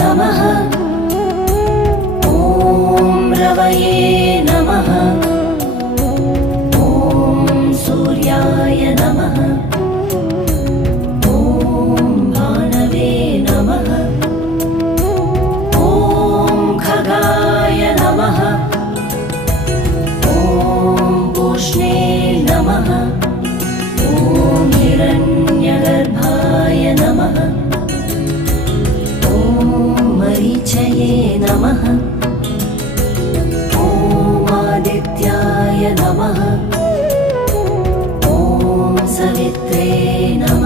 नमः। ॐ रवये नमः। ॐ सूर्याय नमः। ॐ भानवे नमः। ॐ खगाय नमः। ॐ पूष्णे नमः। ॐ हिरण्यगर्भाय नमः। ॐ मरीचये नमः। ॐ आदित्याय नमः। ॐ सवित्रे नमः।